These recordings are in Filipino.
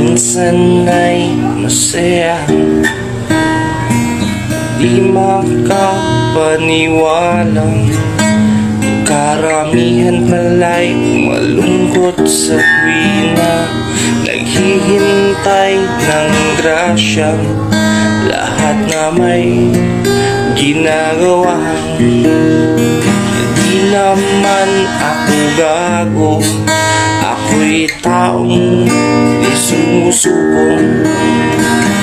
Minsan ay masaya, di makapaniwalang karamihan pala'y malungkot sa tuwina. Naghihintay ng grasya, lahat na may ginagawa. Di naman ako gago, ako'y taong di sumusuko.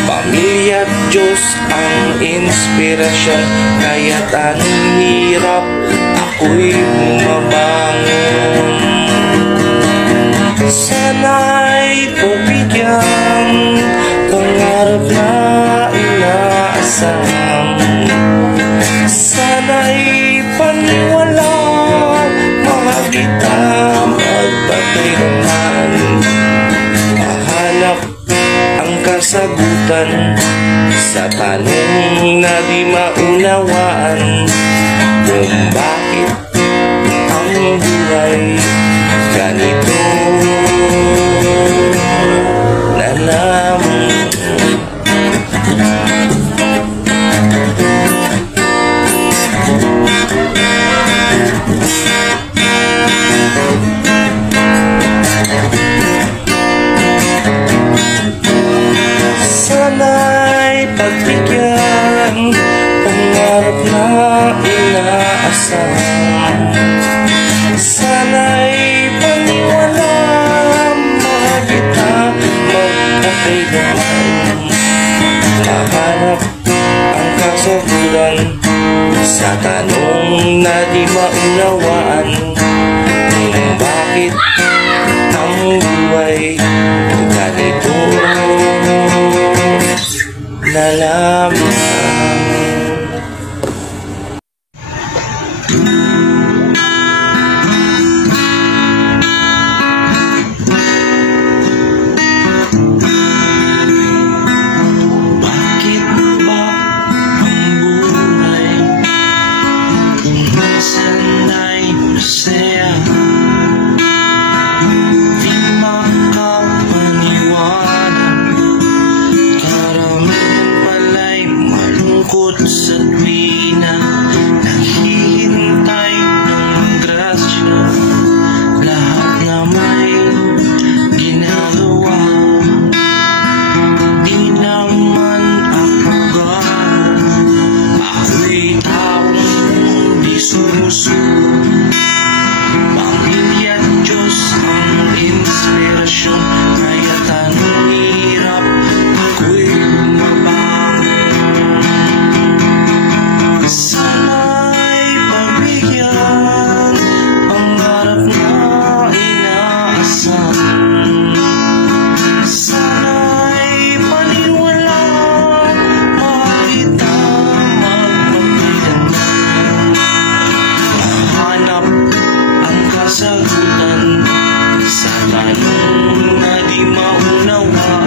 Pamilya at Diyos ang inspirasyon, kaya't anong hirap ako'y bumabangon. Sana'y pagbigyan pangarap na inaasam. Sana'y paniwala, mahal kita, magpatay naman. Mahanap ang kasagutan sa tanong na di maunawaan, kung bakit ang buhay ganito na naman. Sana'y pagbigyan pangarap na inaasam. Sana'y paniwala, mahal kita, magpatay naman. Mahanap ang kasagutan sa tanong na di maunawaan, kung bakit ang buhay ganito na lamang. Sa tuwina, naghihintay ng grasya, lahat na may ginagawa. Di naman ako gago, ako'y taong di sumusuko. Pamilya at Diyos ang inspirasyon, kaya't anong hirap ako'y bumabangon. Sana'y pagbigyan pangarap na inaasam. Sana'y paniwala, mahal kita, magpagbilan na. Mahanap ang kasagutan sa tanong na di maunawa,